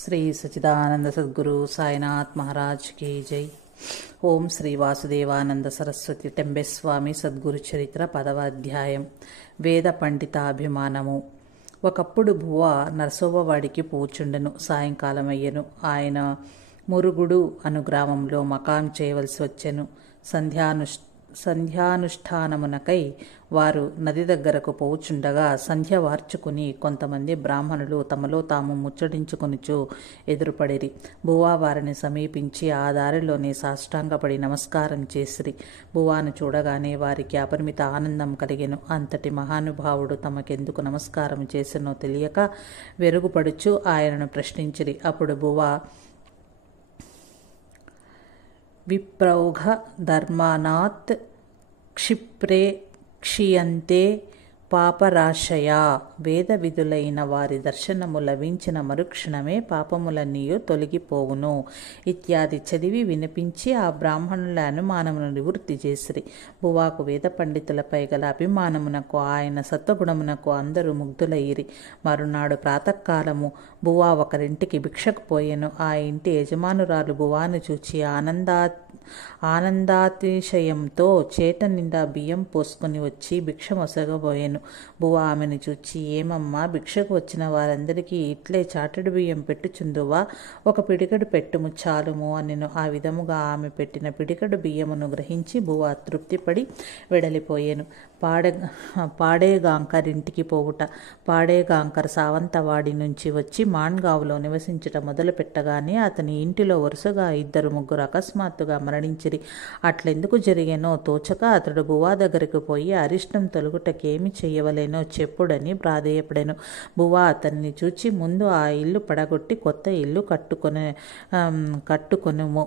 శ్రీ సచిదానంద సద్గురు సాయినాథ్ మహారాజ్ की జై. ఓం శ్రీ వాసుదేవానంద సరస్వతి టెంబెస్వామి సద్గురు చరిత్ర 10వ అధ్యాయం. వేద పండితాభిమానము. ఒకప్పుడు బువ్వ నరసోవవాడికి పూచుండెను. సాయంకాలం అయ్యెను. ఆయన మురుగుడు అను గ్రామంలో మకాం చేయవలసి వచ్చెను. సంధ్యానుష్ఠానమునకై వారు నది దగ్గరకు పోవుచుండగా సంధ్య వార్చుకుని కొంతమంది బ్రాహ్మణులు తమలో తాము ముచ్చటించుకొనుచు ఎదురుపడిరి. బువ్వ వారిని సమీపించి ఆ దారిలోనే సాష్టాంగపడి నమస్కారం చేసిరి. బువ్వాను చూడగానే వారికి అపరిమిత ఆనందం కలిగెను. అంతటి మహానుభావుడు తమకెందుకు నమస్కారం చేసినో తెలియక వెరుగుపడుచు ఆయనను ప్రశ్నించిరి. అప్పుడు బువ్వ, విప్రౌఘ ధర్మానాత్ క్షిప్రే క్షీయంతే పాపరాశయా. వేద విధులైన వారి దర్శనము లభించిన మరుక్షణమే పాపములన్నీయు తొలగిపోవును ఇత్యాది చదివి వినిపించి ఆ బ్రాహ్మణుల అనుమానమును నివృత్తి చేసిరి. బువ్వాకు వేద పండితులపై గల అభిమానమునకు ఆయన సత్వగుణమునకు అందరూ ముగ్ధులయ్యిరి. మరునాడు ప్రాతకాలము బువ్వ ఒకరింటికి భిక్షకు పోయెను. ఆ ఇంటి యజమానురాలు బువ్వాను చూచి ఆనందాతిశయంతో చేట నిండా బియ్యం పోసుకుని వచ్చి భిక్ష మొసగబోయెను. బువ్వ ఆమెను చూచి, ఏమమ్మా, భిక్షకు వచ్చిన వారందరికీ ఇట్లే చాటెడు బియ్యం పెట్టుచుందువా? ఒక పిడికడు పెట్టుము చాలుము అనెను. ఆ విధముగా ఆమె పెట్టిన పిడికడు బియ్యమును గ్రహించి బువ్వ తృప్తిపడి వెడలిపోయెను. పాడేగాంకర్ ఇంటికి పోవుట. పాడేగాంకర్ సావంతవాడి నుంచి వచ్చి మాన్గావ్లో నివసించుట మొదలు పెట్టగానే అతని ఇంటిలో వరుసగా 2-3 అకస్మాత్తుగా మరణించిరి. అట్లెందుకు జరిగేనో తోచక అతడు బువ్వ దగ్గరకు పోయి అరిష్టం తొలగుటకేమి చెయ్యవలేనో చెప్పుడని ప్రాధేయపడెను. బువ్వ అతన్ని చూచి, ముందు ఆ ఇల్లు పడగొట్టి కొత్త ఇల్లు కట్టుకొనుము,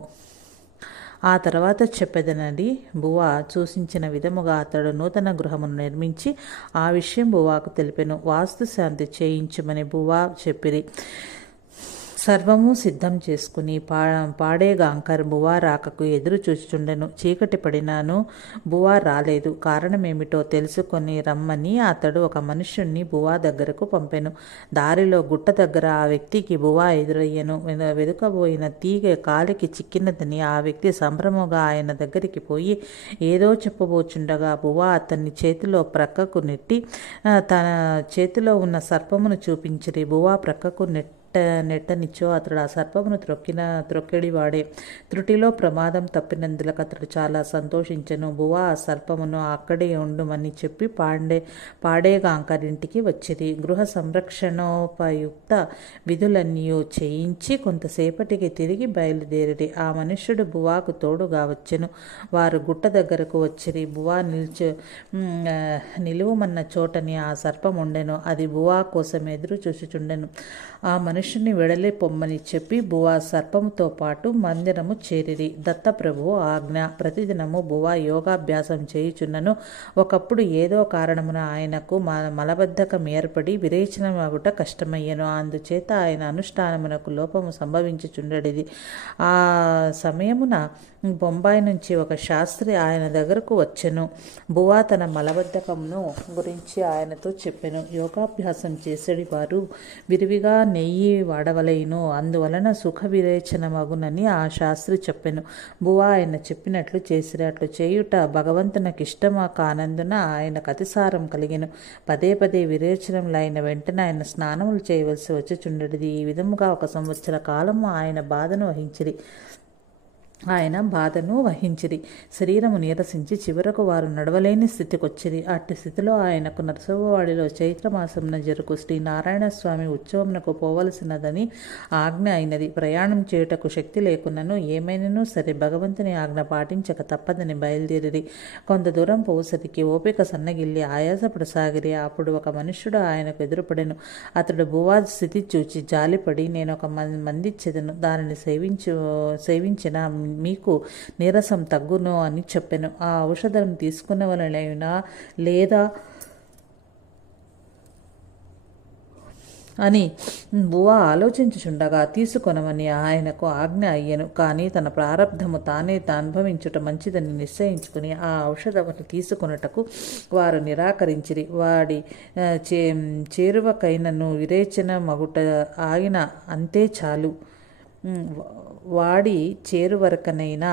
ఆ తర్వాత చెప్పెదనడి. బువ్వ సూచించిన విధముగా అతడు నూతన గృహమును నిర్మించి ఆ విషయం బువ్వకు తెలిపెను. వాస్తు శాంతి చేయించుమని బువ్వ చెప్పిరి. సర్వము సిద్ధం చేసుకుని పాడేగాంకర్ బువ్వ రాకకు ఎదురు చూచుచుండెను. చీకటి పడినాను బువ్వ రాలేదు. కారణమేమిటో తెలుసుకొని రమ్మని అతడు ఒక మనుష్యుణ్ణి బువ్వ దగ్గరకు పంపెను. దారిలో గుట్ట దగ్గర ఆ వ్యక్తికి బువ్వ ఎదురయ్యెను. వెదుకబోయిన తీగ కాలికి చిక్కినదని ఆ వ్యక్తి సంభ్రమముగా ఆయన దగ్గరికి పోయి ఏదో చెప్పబోచుండగా బువ్వ అతన్ని చేతిలో ప్రక్కకు నెట్టి తన చేతిలో ఉన్న సర్పమును చూపించిరి. బువ్వ ప్రక్కకు నెట్టనిచ్చో అతడు ఆ సర్పమును త్రొక్కెడివాడే. త్రుటిలో ప్రమాదం తప్పినందులకు అతడు చాలా సంతోషించెను. బువ్వ ఆ సర్పమును అక్కడే ఉండుమని చెప్పి పాడేగాంకర్ ఇంటికి వచ్చిరి. గృహ సంరక్షణోపయుక్త విధులన్నీ చేయించి కొంతసేపటికి తిరిగి బయలుదేరిరి. ఆ మనుష్యుడు బువ్వకు తోడుగా వచ్చెను. వారు గుట్ట దగ్గరకు వచ్చిరి. బువ్వ నిలువమన్న చోటని ఆ సర్పం ఉండెను. అది బువ్వ కోసం ఎదురు చూచుచుండెను. ఆ మనుషుని వెడలి పొమ్మని చెప్పి బువ్వ సర్పముతో పాటు మందిరము చేరిరి. దత్తప్రభువు ఆజ్ఞ. ప్రతిదినము బువ్వ యోగాభ్యాసం చేయుచున్నను. ఒకప్పుడు ఏదో కారణమున ఆయనకు మలబద్ధకం ఏర్పడి విరేచనమగుట కష్టమయ్యను. అందుచేత ఆయన అనుష్ఠానమునకు లోపము సంభవించుచుండెడిది. ఆ సమయమున బొంబాయి నుంచి ఒక శాస్త్రి ఆయన దగ్గరకు వచ్చెను. బువ్వ తన మలబద్ధకమును గురించి ఆయనతో చెప్పెను. యోగాభ్యాసం చేసేడి వారు విరివిగా నెయ్యి వాడవలేను, అందువలన సుఖ విరేచనమగునని ఆ శాస్త్రి చెప్పెను. బువ్వ ఆయన చెప్పినట్లు చేసిరి. అట్లు చేయుట భగవంతునికి ఇష్టమా కానందున ఆయనకు అతిసారం కలిగెను. పదే విరేచనములైన వెంటనే ఆయన స్నానములు చేయవలసి వచ్చుచుండెడిది. ఈ విధముగా 1 సంవత్సర కాలము ఆయన బాధను వహించిరి. శరీరము నీరసించి చివరకు వారు నడవలేని స్థితికొచ్చిరి. అట్టి స్థితిలో ఆయనకు నరసోవవాడిలో చైత్రమాసమున జరుగు శ్రీ నారాయణ స్వామి ఉత్సవమునకు పోవలసినదని ఆజ్ఞ అయినది. ప్రయాణం చేయుటకు శక్తి లేకున్నను ఏమైనను సరే భగవంతుని ఆజ్ఞ పాటించక తప్పదని బయలుదేరిరి. కొంత దూరం పోసరికి ఓపిక సన్నగిల్లి ఆయాసపడసాగిరి. అప్పుడు ఒక మనుష్యుడు ఆయనకు ఎదురుపడెను. అతడు బువ్వ స్థితి చూచి జాలిపడి, నేను ఒక మందిచ్చెదను, దానిని సేవించిన మీకు నీరసం తగ్గును అని చెప్పెను. ఆ ఔషధం తీసుకున్నవలనైనా లేదా అని బువ్వ ఆలోచించుచుండగా తీసుకొనమని ఆయనకు ఆజ్ఞ అయ్యెను. కానీ తన ప్రారబ్ధము తానే అనుభవించుట మంచిదని నిశ్చయించుకుని ఆ ఔషధమును తీసుకొనుటకు వారు నిరాకరించిరి. వాడి చేరువకైనను విరేచన మగుట ఆగిన అంతే చాలు. వాడి చేరువరకనైనా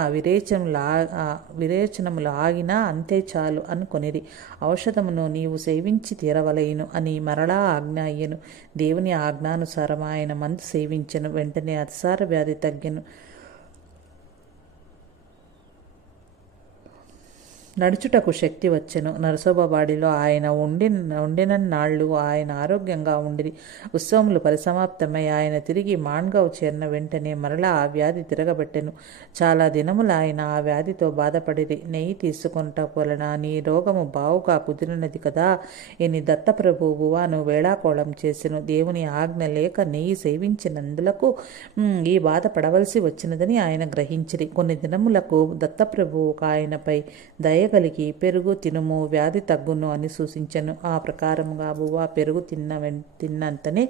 విరేచనములు ఆగినా అంతే చాలు అనుకొనిరి. ఔషధమును నీవు సేవించి తీరవలెను అని మరలా ఆజ్ఞ అయ్యెను. దేవుని ఆజ్ఞానుసారం ఆయన మందు సేవించెను. వెంటనే అతిసార వ్యాధి తగ్గెను. నడుచుటకు శక్తి వచ్చెను. నరసోబవాడిలో ఆయన ఉండినన్నాళ్ళు ఆయన ఆరోగ్యంగా ఉండిరి. ఉత్సవములు పరిసమాప్తమై ఆయన తిరిగి మాన్గావ్ చేరిన వెంటనే మరలా ఆ వ్యాధి తిరగబెట్టెను. చాలా దినములు ఆయన ఆ వ్యాధితో బాధపడిరి. నెయ్యి తీసుకొనుట వలన నీ రోగము బావుగా కుదిరినది కదా అని దత్తప్రభు బువ్వను వేళాకోళం చేసెను. దేవుని ఆజ్ఞ లేక నెయ్యి సేవించినందులకు ఈ బాధ పడవలసి వచ్చినదని ఆయన గ్రహించిరి. కొన్ని దినములకు దత్తప్రభు ఆయనపై దయగలిగి పెరుగు తినుము, వ్యాధి తగ్గును అని సూచించెను. ఆ ప్రకారముగా బువ్వ పెరుగు తిన్నంతనే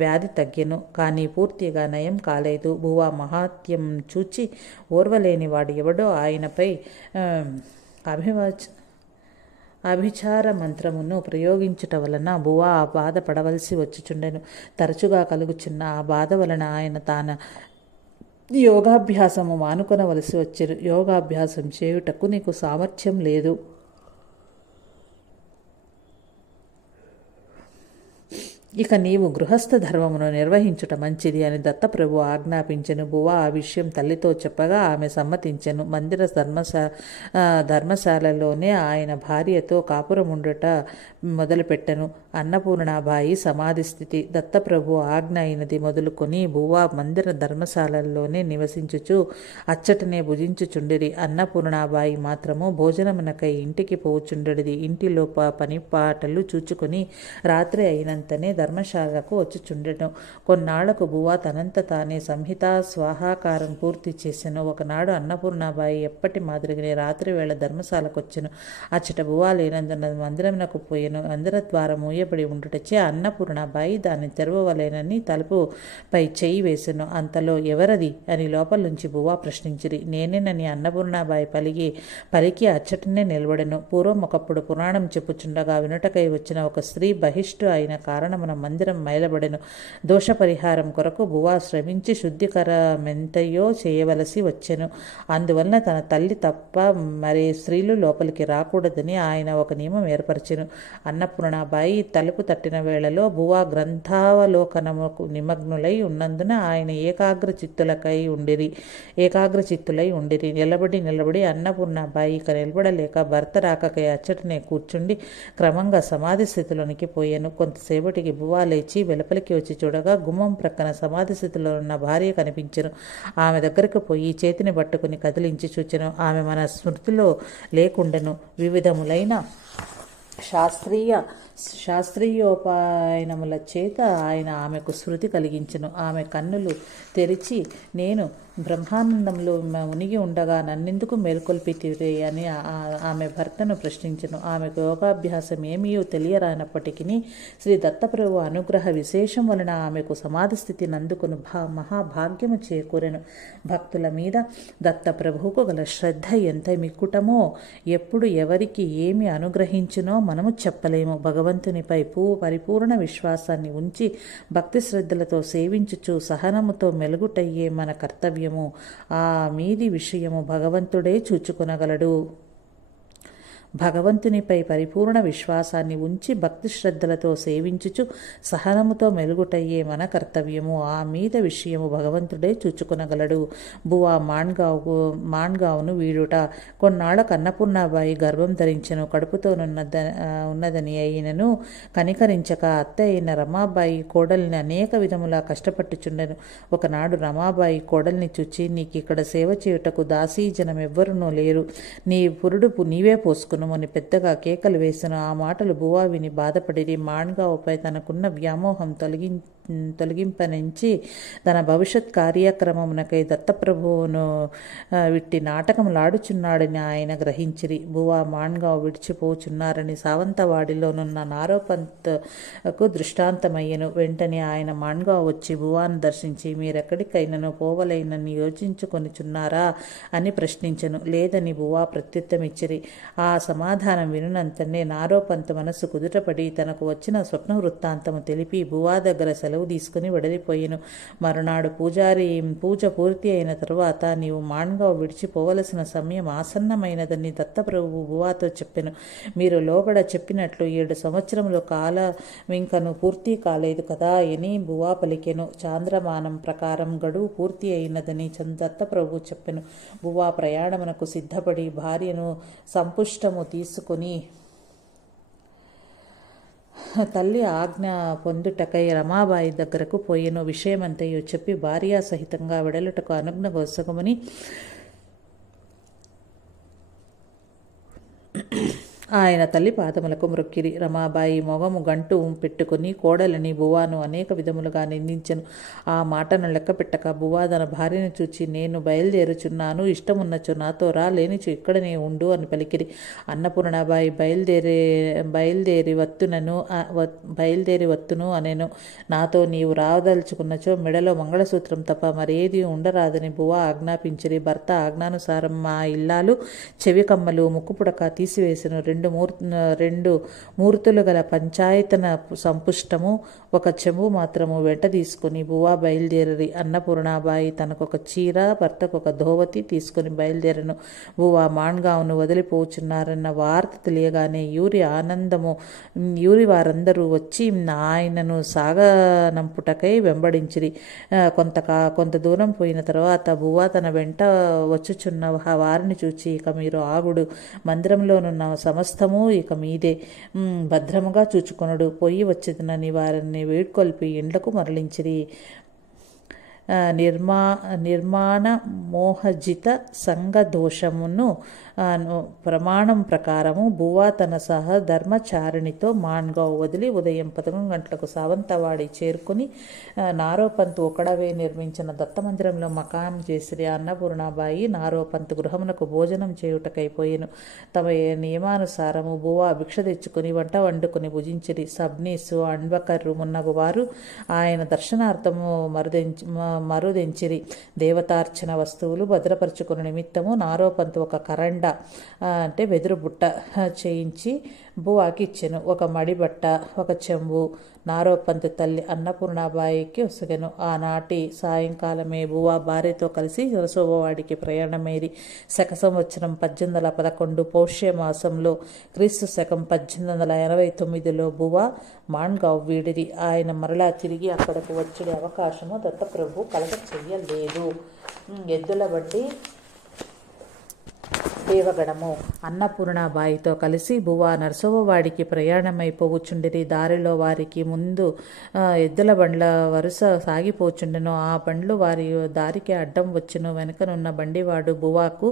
వ్యాధి తగ్గెను. కానీ పూర్తిగా నయం కాలేదు. బువ్వ మహాత్యం చూచి ఓర్వలేని వాడు ఎవడో ఆయనపై అభిచార మంత్రమును ప్రయోగించుట వలన బువ్వ ఆ బాధ పడవలసి వచ్చుచుండెను. తరచుగా కలుగుచున్న ఆ బాధ వలన ఆయన తాన యోగాభ్యాసము మానుకొనవలసి వచ్చెను. యోగాభ్యాసం చేయుటకు నీకు సామర్థ్యం లేదు. ఇక నీవు గృహస్థ ధర్మమును నిర్వహించుట మంచిది అని దత్తప్రభు ఆజ్ఞాపించెను. బువ్వ ఆ విషయం తల్లితో చెప్పగా ఆమె సమ్మతించెను. మందిర ధర్మశాలలోనే ఆయన భార్యతో కాపురముండుట మొదలుపెట్టెను. అన్నపూర్ణాబాయి సమాధి స్థితి. దత్తప్రభు ఆజ్ఞ అయినది మొదలుకొని బువ్వ మందిర ధర్మశాలలోనే నివసించుచు అచ్చటనే భుజించుచుండిరి. అన్నపూర్ణాబాయి మాత్రము భోజనమునకై ఇంటికి పోవుచుండెడిది. ఇంటిలో పనిపాటలు చూచుకొని రాత్రి అయినంతనే ధర్మశాలకు వచ్చుచుండెను. కొన్నాళ్లకు బువ్వ తనంత తానే సంహిత స్వాహాకారం పూర్తి చేసెను. ఒకనాడు అన్నపూర్ణాబాయి ఎప్పటి మాదిరిగానే రాత్రి వేళ ధర్మశాలకొచ్చెను. అచ్చట బువ్వ లేనందున మందిరమునకు పోయెను. మందిర ద్వారం మూయబడి ఉండుటచే అన్నపూర్ణాబాయి దాన్ని తెరవవలెనని తలుపుపై చెయ్యి వేసెను. అంతలో ఎవరది అని లోపల నుంచి బువ్వ ప్రశ్నించిరి. నేనేనని అన్నపూర్ణాబాయి పలికి అచ్చటనే నిలబడెను. పూర్వం ఒకప్పుడు పురాణం చెప్పుచుండగా వినుటకై వచ్చిన ఒక స్త్రీ బహిష్టు అయిన కారణమున మందిరం మైలబడెను. దోష పరిహారం కొరకు బువ్వ శ్రమించి శుద్ధికరమెంతయో చేయవలసి వచ్చెను. అందువలన తన తల్లి తప్ప మరే స్త్రీలు లోపలికి రాకూడదని ఆయన ఒక నియమం ఏర్పరిచెను. అన్నపూర్ణాబాయి తలుపు తట్టిన వేళలో బువ్వ గ్రంథావలోకనముకు నిమగ్నులై ఉన్నందున ఆయన ఏకాగ్రచిత్తులై ఉండిరి. నిలబడి అన్నపూర్ణాబాయి ఇక నిలబడలేక భర్త రాకకై అచ్చటనే కూర్చుండి క్రమంగా సమాధి స్థితిలోనికి పోయెను. కొంతసేపటికి బువ్వ లేచి వెలుపలికి వచ్చి చూడగా గుమ్మం ప్రక్కన సమాధి స్థితిలో ఉన్న భార్య కనిపించెను. ఆమె దగ్గరకు పోయి చేతిని పట్టుకుని కదిలించి చూచెను. ఆమె మన స్మృతిలో లేకుండెను. వివిధములైన శాస్త్రీయోపాయనముల చేత ఆయన ఆమెకు శృతి కలిగించెను. ఆమె కన్నులు తెరిచి నేను బ్రహ్మానందంలో మునిగి ఉండగా నన్నెందుకు మేల్కొల్పితిరే అని ఆమె భర్తను ప్రశ్నించెను. ఆమెకు యోగాభ్యాసం ఏమీ తెలియరానప్పటికీ శ్రీ దత్తప్రభు అనుగ్రహ విశేషం వలన ఆమెకు సమాధి స్థితిని అందుకుని మహాభాగ్యము చేకూరెను. భక్తుల మీద దత్తప్రభువుకు గల శ్రద్ధ ఎంత మిక్కుటమో ఎప్పుడు ఎవరికి ఏమి అనుగ్రహించునో మనము చెప్పలేము. భగవంతునిపై పరిపూర్ణ విశ్వాసాన్ని ఉంచి భక్తి శ్రద్ధలతో సేవించుచు సహనముతో మెలుగుటయ్యే మన కర్తవ్యము. ఆ మీది విషయము భగవంతుడే చూచుకొనగలడు. భగవంతునిపై పరిపూర్ణ విశ్వాసాన్ని ఉంచి భక్తి శ్రద్ధలతో సేవించుచు సహనముతో మెలుగుటయ్యే మన కర్తవ్యము. ఆ మీద విషయము భగవంతుడే చూచుకొనగలడు. బువ్వ మాన్గావును వీడుట. కొన్నాళ్లకు అన్నపూర్ణాబాయి గర్భం ధరించెను. కడుపుతోనున్నదని అయినను కనికరించక అత్త అయిన రమాబాయి కోడల్ని అనేక విధములా కష్టపట్టుచుండెను. ఒకనాడు రమాబాయి కోడల్ని చూచి నీకిక్కడ సేవ చేయుటకు దాసీజనం ఎవ్వరునూ లేరు, నీ పురుడు నీవే పోసుకును అని పెద్దగా కేకలు వేసెను. ఆ మాటలు బువ్వ విని బాధపడిరి. మాన్గావుపై తనకున్న వ్యామోహం తొలగింపనించి తన భవిష్యత్ కార్యక్రమమునకై దత్తప్రభువును విట్టి నాటకములాడుచున్నాడని ఆయన గ్రహించిరి. బువా మాన్గావ్ విడిచిపోచున్నారని సావంతవాడిలోనున్న నారోపంత్కు దృష్టాంతమయ్యను. వెంటనే ఆయన మాన్గావ్ వచ్చి బువాను దర్శించి, మీరెక్కడికైనను పోవలేనని యోచించుకొనిచున్నారా అని ప్రశ్నించెను. లేదని బువా ప్రత్యుత్తమిచ్చిరి. ఆ సమాధానం వినునంతనే నారోపంత్ మనస్సు కుదుటపడి తనకు వచ్చిన స్వప్న వృత్తాంతము తెలిపి బువా దగ్గర సెలవు తీసుకుని వెడలిపోయెను. మరునాడు పూజ పూర్తి అయిన తరువాత, నీవు మాన్గావ్ విడిచిపోవలసిన సమయం ఆసన్నమైనదని దత్తప్రభువు బువాతో చెప్పెను. మీరు లోగడ చెప్పినట్లు 7 సంవత్సరముల కాలమింకను పూర్తి కాలేదు కదా అని బువా పలికెను. చాంద్రమానం ప్రకారం గడువు పూర్తి అయినదని దత్తప్రభువు చెప్పెను. బువా ప్రయాణమునకు సిద్ధపడి భార్యను సంపుష్టము తీసుకుని తల్లి ఆజ్ఞ పొందుటకై రమాబాయి దగ్గరకు పోయెను. విషయమంతయు చెప్పి భార్యా సహితంగా వెడలుటకు అనుజ్ఞగొసగమని ఆయన తల్లి పాదములకు మ్రొక్కిరి. రమాబాయి మొగము గంటు పెట్టుకుని కోడలని బువాను అనేక విధములుగా నిందించెను. ఆ మాటను లెక్క పెట్టక బువా తన భార్యను చూచి, నేను బయలుదేరుచున్నాను, ఇష్టమున్నచో నాతో రా, లేనిచో ఇక్కడనే ఉండు అని పలికిరి. అన్నపూర్ణాబాయి బయలుదేరి వత్తును అనెను. నాతో నీవు రాదలుచుకున్నచో మెడలో మంగళసూత్రం తప్ప మరేది ఉండరాదని బువా ఆజ్ఞాపించిరి. భర్త ఆజ్ఞానుసారం మా ఇల్లాలు చెవి కమ్మలు ముక్కుపుడక తీసివేసెను. 2 మూర్తులు గల పంచాయతన సంపుష్టము, 1 చెంబు మాత్రము వెంట తీసుకుని బువా బయలుదేరి. అన్నపూర్ణాబాయి తనకొక చీర, భర్తకొక ధోవతి తీసుకుని బయలుదేరను. బువా మాన్గావ్ను వదిలిపోచున్నారన్న వార్త తెలియగానే యూరి వారందరూ వచ్చి ఆయనను సాగనంపుటకై వెంబడించిరి. కొంత దూరం పోయిన తర్వాత బువా తన వెంట వచ్చుచున్న వారిని చూచి, ఇక మీరు ఆగుడు, మందిరంలోనున్న సమస్తము ఇక మీదే, భద్రముగా చూచుకొనుడు, పొయ్యి వచ్చేదనని వారిని వేడ్కొల్పి ఇండ్లకు మరలించిరి. నిర్మాణ మోహజిత సంఘదోషమును ప్రమాణం ప్రకారము బువా తన సహధర్మచారిణితో మాన్గావ్ వదిలి ఉదయం 11 గంటలకు సావంతవాడి చేరుకుని నారోపంత్ ఒకడవే నిర్మించిన దత్తమందిరంలో మకాం చేసిరి. అన్నపూర్ణాబాయి నారోపంత్ గృహమునకు భోజనం చేయుటకైపోయెను. తమ నియమానుసారము బువా భిక్ష తెచ్చుకుని వంట వండుకుని భుజించిరి. సబ్నీసు, అణ్వకర్రు మున్నగు వారు ఆయన దర్శనార్థము మరుదెంచిరి. దేవతార్చన వస్తువులు భద్రపరుచుకుని నిమిత్తము నారోపంత్ ఒక కరండ అంటే వెదురు బుట్ట చేయించి బువాకి ఇచ్చెను. 1 మడిబట్ట, 1 చెంబు నారోపంత్ తల్లి అన్నపూర్ణాబాయికి ఒసగెను. ఆనాటి సాయంకాలమే బువా భార్యతో కలిసి రసోబవాడికి ప్రయాణమైరి. శక సంవత్సరం 1811 పౌష్యమాసంలో క్రీస్తు శకం 1889లో బువా మాన్గావ్ వీడిరి. ఆయన మరలా తిరిగి అక్కడకు వచ్చే అవకాశము దత్తప్రభు కలగ చెయ్యలేదు. ఎద్దుల బండి దేవగణము అన్నపూర్ణాబాయితో కలిసి బువా నరసోబవాడికి ప్రయాణమైపోవచ్చుండిరి. దారిలో వారికి ముందు ఎద్దుల బండ్ల వరుస సాగిపోచుండెను. ఆ బండ్లు వారి దారికి అడ్డం వచ్చును. వెనుకనున్న బండివాడు బువాకు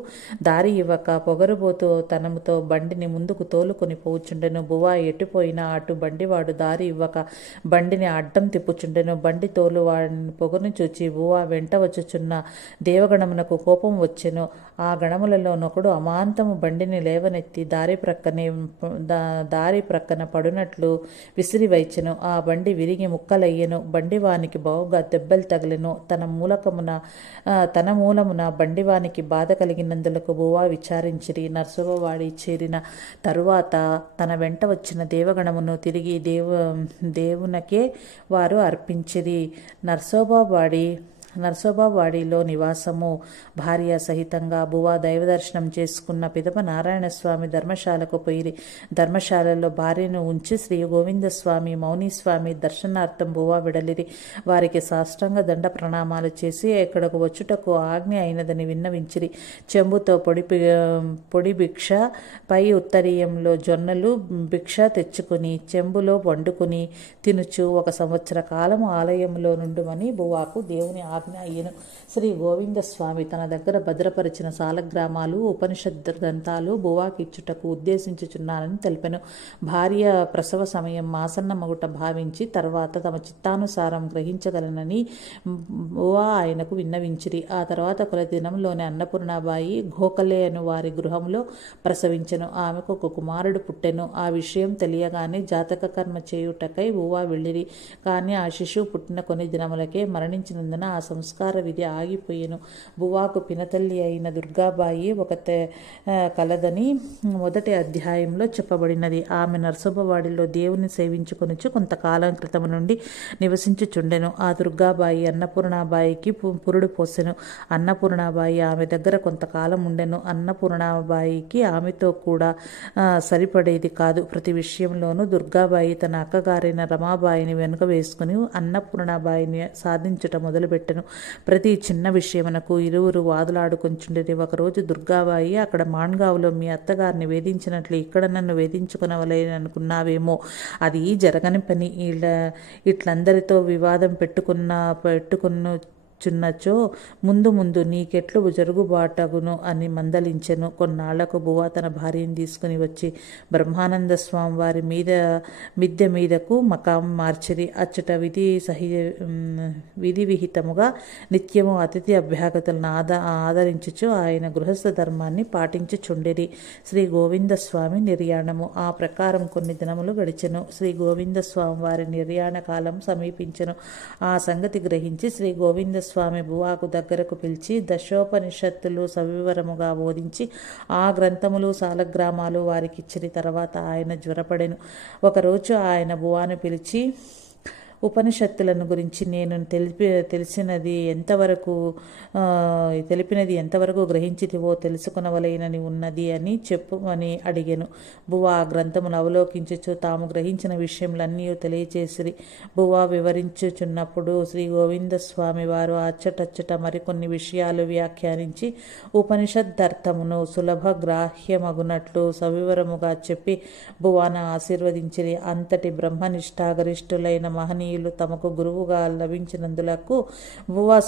దారి ఇవ్వక పొగరుబోతు తనముతో బండిని ముందుకు తోలుకొని పోచుండెను. బువా ఎటుపోయినా అటు బండివాడు దారి ఇవ్వక బండిని అడ్డం తిప్పుచుండెను. బండి తోలు వాడిని పొగరును చూచి బువా వెంట వచ్చుచున్న దేవగణమునకు కోపం వచ్చెను. ఆ గణములలో నొకడు అమాంతము బండిని లేవనెత్తి దారి ప్రక్కన పడునట్లు విసిరివైచెను. ఆ బండి విరిగి ముక్కలయ్యెను. బండివానికి బావుగా దెబ్బలు తగిలెను. తన మూలమున బండివానికి బాధ కలిగినందులకు బువా విచారించిరి. నరసోబవాడి చేరిన తరువాత తన వెంట వచ్చిన దేవగణమును తిరిగి దేవునకే వారు అర్పించిరి. నరసోబవాడిలో నివాసము. భార్య సహితంగా బువా దైవదర్శనం చేసుకున్న పిదప నారాయణస్వామి ధర్మశాలకు పోయిరి. ధర్మశాలలో భార్యను ఉంచి శ్రీ గోవిందస్వామి, మౌనీస్వామి దర్శనార్థం బువా విడలిరి. వారికి సాష్టాంగ దండ ప్రణామాలు చేసి ఇక్కడకు వచ్చుటకు ఆజ్ఞ అయినదని విన్నవించిరి. చెంబుతో పొడి భిక్ష, పై ఉత్తరీయంలో జొన్నలు భిక్ష తెచ్చుకుని చెంబులో వండుకుని తినుచు 1 సంవత్సర కాలము ఆలయంలో నుండుమని బువాకు దేవుని ఆజ్ఞ అయ్యెను. శ్రీ గోవిందస్వామి తన దగ్గర భద్రపరిచిన సాలగ్రామాలు ఉపనిషత్ గ్రంథాలు బువాకి ఇచ్చుటకు ఉద్దేశించుచున్నానని తెలిపెను. భార్య ప్రసవ సమయం ఆసన్నమగుట భావించి తర్వాత తమ చిత్తానుసారం గ్రహించగలనని బువా ఆయనకు విన్నవించిరి. ఆ తర్వాత కొల దినంలోనే అన్నపూర్ణాబాయి గోఖలే అను వారి గృహంలో ప్రసవించెను. ఆమెకు ఒక కుమారుడు పుట్టెను. ఆ విషయం తెలియగానే జాతక కర్మ చేయుటకై బువా వెళ్ళిరి. కానీ ఆ శిశువు పుట్టిన కొన్ని దినములకే మరణించినందున ఆ సంస్కార విధి ఆగిపోయెను. బువాకు పినతల్లి అయిన దుర్గాబాయి ఒక కలదని మొదటి అధ్యాయంలో చెప్పబడినది. ఆమె నరసబ్బవాడిలో దేవుని సేవించుకొనుచు కొంతకాలం క్రితము నుండి నివసించుచుండెను. ఆ దుర్గాబాయి అన్నపూర్ణాబాయికి పురుడు పోసెను. అన్నపూర్ణాబాయి ఆమె దగ్గర కొంతకాలం ఉండెను. అన్నపూర్ణాబాయికి ఆమెతో కూడా సరిపడేది కాదు. ప్రతి విషయంలోనూ దుర్గాబాయి తన అక్కగారైన రమాబాయిని వెనుక వేసుకుని అన్నపూర్ణాబాయిని సాధించుట మొదలుపెట్టెను. ప్రతి చిన్న విషయమునకు ఇరువురు వాదులాడుకొంచుండిరి. ఒకరోజు దుర్గాబాయి, అక్కడ మాన్గావులో మీ అత్తగారిని వేధించినట్లు ఇక్కడ నన్ను వేధించుకునవలేననుకున్నావేమో, అది జరగని పని. ఇట్లందరితో వివాదం పెట్టుకున్నచో ముందు నీకెట్లు జరుగుబాటగును అని మందలించెను. కొన్నాళ్లకు బువా తన భార్యను తీసుకుని వచ్చి బ్రహ్మానంద స్వామి వారి మిద్దె మీదకు మకాం మార్చిరి. అచ్చట విధి విహితముగా నిత్యము అతిథి అభ్యాగతులను ఆదరించుచు ఆయన గృహస్థ ధర్మాన్ని పాటించుచుండిరి. శ్రీ గోవిందస్వామి నిర్యాణము. ఆ ప్రకారం కొన్ని దినములు గడిచెను. శ్రీ గోవిందస్వామి వారి నిర్యాణ కాలం సమీపించెను. ఆ సంగతి గ్రహించి శ్రీ గోవిందస్వామి బువాకు దగ్గరకు పిలిచి దశోపనిషత్తులు సవివరముగా బోధించి ఆ గ్రంథములు సాలగ్రామాలు వారికిచ్చిరి. తర్వాత ఆయన జ్వరపడెను. ఒకరోజు ఆయన బువాను పిలిచి, ఉపనిషత్తులను గురించి నేను తెలిపినది ఎంతవరకు గ్రహించితివో తెలుసుకునవలెనని ఉన్నది అని చెప్పుమని అడిగెను. బువా ఆ గ్రంథమును అవలోకించుచు తాము గ్రహించిన విషయములన్నీ తెలియచేసిరి. బువా వివరించుచున్నప్పుడు శ్రీ గోవిందస్వామి వారు అచ్చటచ్చట మరికొన్ని విషయాలు వ్యాఖ్యానించి ఉపనిషద్దర్థమును సులభ గ్రాహ్యమగునట్లు సవివరముగా చెప్పి బువాను ఆశీర్వదించిరి. అంతటి బ్రహ్మనిష్ఠాగరిష్ఠులైన మహనీయులు తమకు గురువుగా లభించినందులకు బువా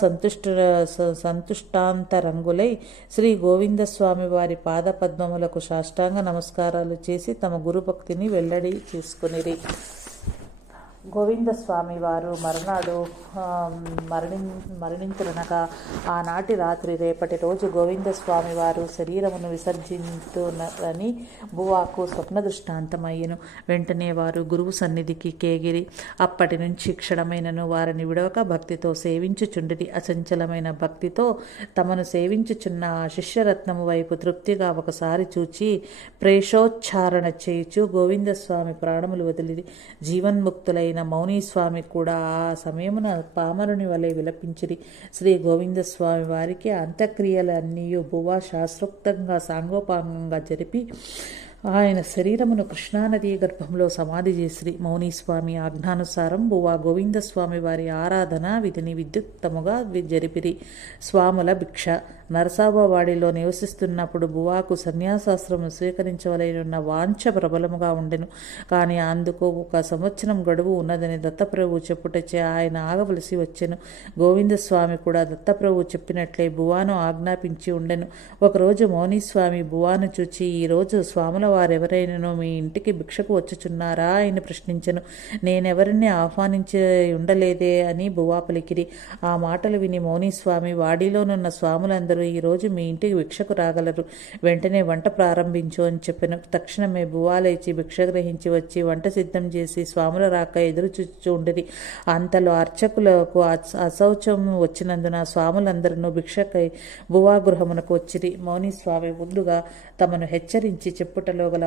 సంతుష్టాంతరంగులై శ్రీ గోవిందస్వామి వారి పాదపద్మములకు సాష్టాంగ నమస్కారాలు చేసి తమ గురుభక్తిని వెల్లడి చేసుకునిరి. గోవిందస్వామి వారు మరునాడు మరణించునగా ఆనాటి రాత్రి రేపటి రోజు గోవిందస్వామి వారు శరీరమును విసర్జింతునని బువాకు స్వప్న దృష్టాంతమయ్యెను. వెంటనే వారు గురువు సన్నిధికి కేగిరి. అప్పటి నుంచి క్షణమైనను వారిని విడవక భక్తితో సేవించుచుండిరి. అచంచలమైన భక్తితో తమను సేవించుచున్న ఆ శిష్యరత్నము వైపు తృప్తిగా ఒకసారి చూచి ప్రేషోచ్చారణ చేయుచు గోవిందస్వామి ప్రాణములు వదిలిరి. జీవన్ముక్తులైన మౌనీస్వామి కూడా ఆ సమయమున పామరుని వలె విలపించిరి. శ్రీ గోవిందస్వామి వారికి అంత్యక్రియలన్నీ బువా శాస్త్రోక్తంగా సాంగోపాంగంగా జరిపి ఆయన శరీరమును కృష్ణానదీ గర్భంలో సమాధి చేసిరి. మౌనీస్వామి ఆజ్ఞానుసారం బువా గోవిందస్వామి వారి ఆరాధన విధిని విద్యుక్తముగా జరిపిరి. స్వాముల భిక్ష. నరసాబవాడిలో నివసిస్తున్నప్పుడు బువాకు సన్యాసాశ్రమం స్వీకరించవలెనున్న వాంఛ ప్రబలముగా ఉండెను. కానీ అందుకు 1 సంవత్సరం గడువు ఉన్నదని దత్తప్రభువు చెప్పుటచే ఆయన ఆగవలసి వచ్చెను. గోవిందస్వామి కూడా దత్తప్రభువు చెప్పినట్లే బువాను ఆజ్ఞాపించి ఉండెను. ఒకరోజు మౌనీస్వామి బువాను చూచి, ఈరోజు స్వాముల వారెవరైనను మీ ఇంటికి భిక్షకు వచ్చుచున్నారా అని ప్రశ్నించెను. నేనెవరిని ఆహ్వానించి ఉండలేదే అని బువా పలికిరి. ఆ మాటలు విని మౌనీస్వామి, వాడిలోనున్న స్వాములందరూ ఈరోజు మీ ఇంటికి భిక్షకు రాగలరు, వెంటనే వంట ప్రారంభించు అని చెప్పెను. తక్షణమే బువా లేచి భిక్ష గ్రహించి వచ్చి వంట సిద్ధం చేసి స్వాముల రాక ఎదురు చూచుండిరి. అంతలో అర్చకులకు అశౌచం వచ్చినందున స్వాములందరూ భిక్షకై బువా గృహమునకు వచ్చిరి. మౌనీస్వామి ముందుగా తమను హెచ్చరించి చెప్పుటలో గల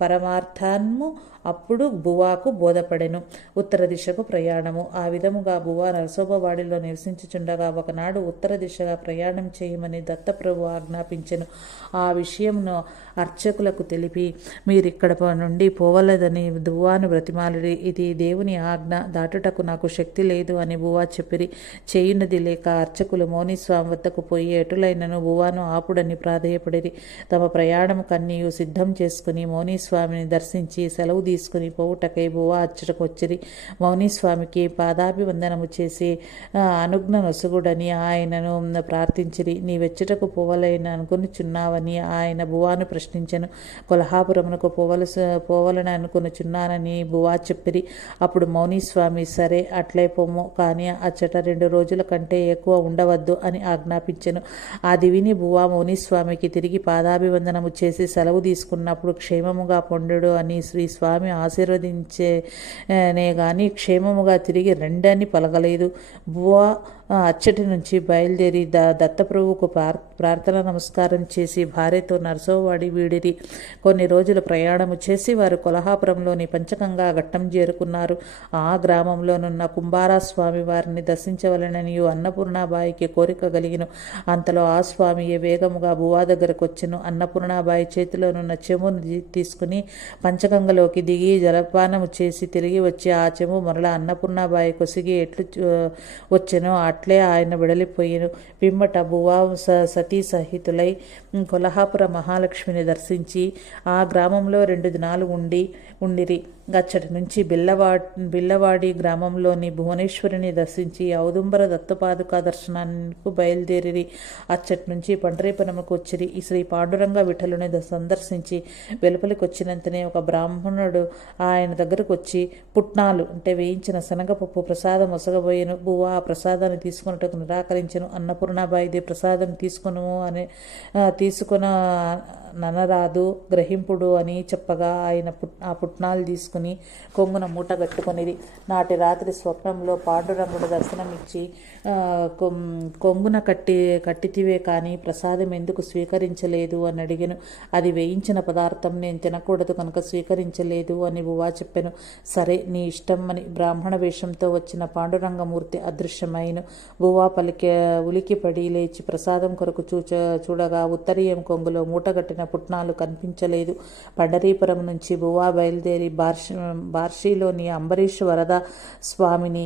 పరమార్థాన్ము అప్పుడు బువాకు బోధపడెను. ఉత్తర దిశకు ప్రయాణము. ఆ విధముగా బువా నరసోబవాడిలో నివసించుచుండగా ఒకనాడు ఉత్తర దిశగా ప్రయాణం చేయమని దత్తప్రభు ఆజ్ఞాపించెను. ఆ విషయంను అర్చకులకు తెలిపి మీరిక్కడ నుండి పోవలదని బువాను బ్రతిమాలిరి. ఇది దేవుని ఆజ్ఞ, దాటుటకు నాకు శక్తి లేదు అని బువా చెప్పిరి. చేయునది లేక అర్చకులు మౌనీస్వామి వద్దకు పోయి ఎటులైనను బువాను ఆపుడని ప్రాధేయపడిరి. తమ ప్రయాణము కన్నీయు సిద్ధం చేసుకుని మౌనీస్వామి మౌనీస్వామిని దర్శించి సెలవు తీసుకుని పోవుటకై బువ్వ అచ్చటకు వచ్చిరి. మౌనీస్వామికి పాదాభివందనము చేసి అనుజ్ఞ నొసగుడని ఆయనను ప్రార్థించిరి. నీవెచ్చటకు పోవలైన అనుకునిచున్నావని ఆయన బువ్వాను ప్రశ్నించెను. కొల్హాపురమునకు పోవలని అనుకునిచున్నానని బువ్వా చెప్పిరి. అప్పుడు మౌనీస్వామి సరే అట్లే పొమ్ము, కానీ అచ్చట 2 రోజుల కంటే ఎక్కువ ఉండవద్దు అని ఆజ్ఞాపించెను. అది విని బువ్వా మౌనీస్వామికి తిరిగి పాదాభివందనము చేసి సెలవు తీసుకున్నప్పుడు క్షేమముగా పొందుడు అని శ్రీ స్వామి ఆశీర్వదించేనే గాని క్షేమముగా తిరిగి రండని పలకలేదు. బువ్వా అచ్చటి నుంచి బయలుదేరి దత్తప్రభువుకు ప్రార్థన నమస్కారం చేసి భార్యతో నరసోవాడి వీడిరి. కొన్ని రోజులు ప్రయాణము చేసి వారు కొల్హాపురంలోని పంచగంగా ఘట్టం చేరుకున్నారు. ఆ గ్రామంలోనున్న కుంభారస్వామి వారిని దర్శించవలననియు అన్నపూర్ణాబాయికి కోరిక కలిగిన. అంతలో ఆ స్వామియే వేగముగా బువ్వా దగ్గరకు వచ్చెను. అన్నపూర్ణాబాయి చేతిలోనున్న చెమును తీసుకుని పంచగంగలోకి దిగి జలపానము చేసి తిరిగి వచ్చి ఆ చెము మరల అన్నపూర్ణాబాయి కొసిగి ఎట్లు వచ్చెనో అట్లే ఆయన విడలిపోయెను. పిమ్మట బువ్వా సతీ సహితులై కొల్హాపుర మహాలక్ష్మిని దర్శించి ఆ గ్రామంలో 2 దినాలు ఉండిరి. అచ్చటి నుంచి బిల్లవాడి గ్రామంలోని భువనేశ్వరిని దర్శించి ఔదుంబర దత్తపాదుక దర్శనానికి బయలుదేరిరి. అచ్చటి నుంచి పండరీపురముకు వచ్చిరి. ఈ శ్రీ పాండురంగ విఠలుని సందర్శించి వెలుపలికి వచ్చినంతనే ఒక బ్రాహ్మణుడు ఆయన దగ్గరకు వచ్చి పుట్నాలు అంటే వేయించిన శనగపప్పు ప్రసాదం ఒసగబోయెను. బువ్వా ఆ ప్రసాదాన్ని తీసుకున్నట్టుకు నిరాకరించెను. అన్నపూర్ణాబాయిది ప్రసాదం ననరాదు గ్రహింపుడు అని చెప్పగా ఆయన ఆ పుట్నాలు తీసుకుని కొంగున మూట కట్టుకొనిది. నాటి రాత్రి స్వప్నంలో పాండురంగుడు దర్శనమిచ్చి కొంగున కట్టితివే కానీ ప్రసాదం ఎందుకు స్వీకరించలేదు అని అడిగెను. అది వేయించిన పదార్థం, నేను తినకూడదు కనుక స్వీకరించలేదు అని బువ్వా చెప్పెను. సరే నీ ఇష్టం అని బ్రాహ్మణ వేషంతో వచ్చిన పాండురంగమూర్తి అదృశ్యమైను. బువ్వా ఉలికిపడి లేచి ప్రసాదం కొరకు చూడగా ఉత్తరీయం కొంగులో మూటగట్టిన పుట్నాలు కనిపించలేదు. పండరీపురం నుంచి బువ్వా బయలుదేరి బార్షిలోని అంబరీష్ వరద స్వామిని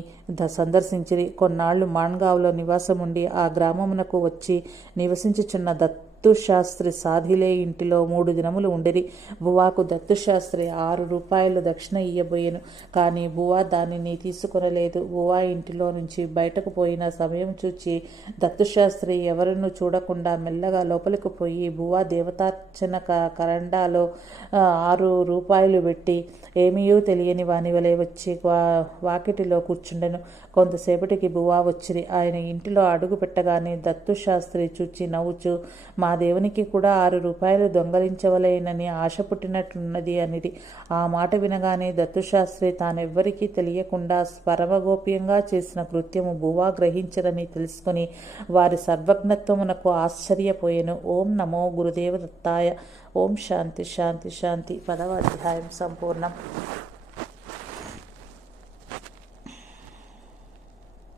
సందర్శించిరి. కొన్నాళ్లు మాన్గావ్లో నివాసముండి ఆ గ్రామమునకు వచ్చి నివసించుచున్న దత్తుశాస్త్రి సాధిలే ఇంటిలో 3 దినములు ఉండిరి. బువ్వాకు దత్తుశాస్త్రి 6 రూపాయలు దక్షిణ ఇయ్యబోయెను. కానీ బువ్వా దానిని తీసుకొనలేదు. బువ్వా ఇంటిలో నుంచి బయటకు పోయిన సమయం చూచి దత్తుశాస్త్రి ఎవరినూ చూడకుండా మెల్లగా లోపలికి పోయి బువ్వా దేవతార్చన కరండాలో 6 రూపాయలు పెట్టి ఏమీయూ తెలియని వాని వలె వచ్చి వాకిటిలో కూర్చుండెను. కొంతసేపటికి బువ్వా వచ్చిరి. ఆయన ఇంటిలో అడుగు పెట్టగానే దత్తుశాస్త్రి చూచి నవ్వుచు, మా దేవునికి కూడా 6 రూపాయలు దొంగలించవలేనని ఆశ పుట్టినట్లున్నది అనిది. ఆ మాట వినగానే దత్తుశాస్త్రి తానెవ్వరికీ తెలియకుండా పరమగోప్యంగా చేసిన కృత్యము బువ్వా గ్రహించరని తెలుసుకుని వారి సర్వజ్ఞత్వమునకు ఆశ్చర్యపోయెను. ఓం నమో గురుదేవ దత్తాయ. ఓం శాంతి శాంతి శాంతి. 10వ అధ్యాయం సంపూర్ణం.